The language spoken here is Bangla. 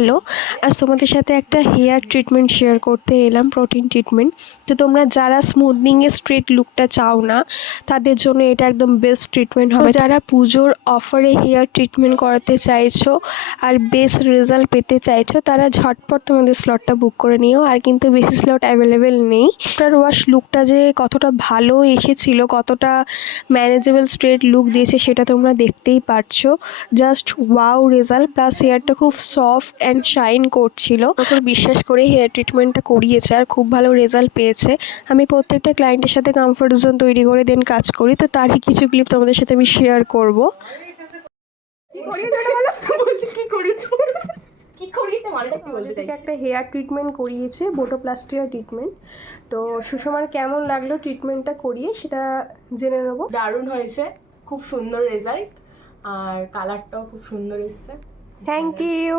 হ্যালো, আজ তোমাদের সাথে একটা হেয়ার ট্রিটমেন্ট শেয়ার করতে এলাম, প্রোটিন ট্রিটমেন্ট। তো তোমরা যারা স্মুথনিংয়ের স্ট্রেট লুকটা চাও না, তাদের জন্য এটা একদম বেস্ট ট্রিটমেন্ট হবে। যারা পুজোর অফারে হেয়ার ট্রিটমেন্ট করাতে চাইছো আর বেস্ট রেজাল্ট পেতে চাইছো, তারা ঝটপট তোমাদের স্লটটা বুক করে নিও। আর কিন্তু বেশি স্লট অ্যাভেলেবেল নেই। আফটার ওয়াশ লুকটা যে কতটা ভালো এসেছিল, কতটা ম্যানেজেবল স্ট্রেট লুক দিয়েছে, সেটা তোমরা দেখতেই পারছো। জাস্ট ওয়াও রেজাল্ট, প্লাস হেয়ারটা খুব সফট অ্যান্ড শাইন করছিল। ওপর বিশ্বাস করে হেয়ার ট্রিটমেন্টটা করিয়েছে আর খুব ভালো রেজাল্ট পেয়েছে। আমি প্রত্যেকটা ক্লায়েন্টের সাথে কমফোর্ট জোন তৈরি করে দেন কাজ করি, তো তারই কিছু ক্লিপ তোমাদের সাথে আমি শেয়ার করব। একটা হেয়ার ট্রিটমেন্ট করিয়েছে, বোটোপ্লাস্টিয়া ট্রিটমেন্ট। তো সুষমার কেমন লাগলো ট্রিটমেন্টটা করিয়ে, সেটা জেনে নেবো। দারুণ হয়েছে, খুব সুন্দর রেজাল্ট, আর কালারটাও খুব সুন্দর এসছে। Thank you.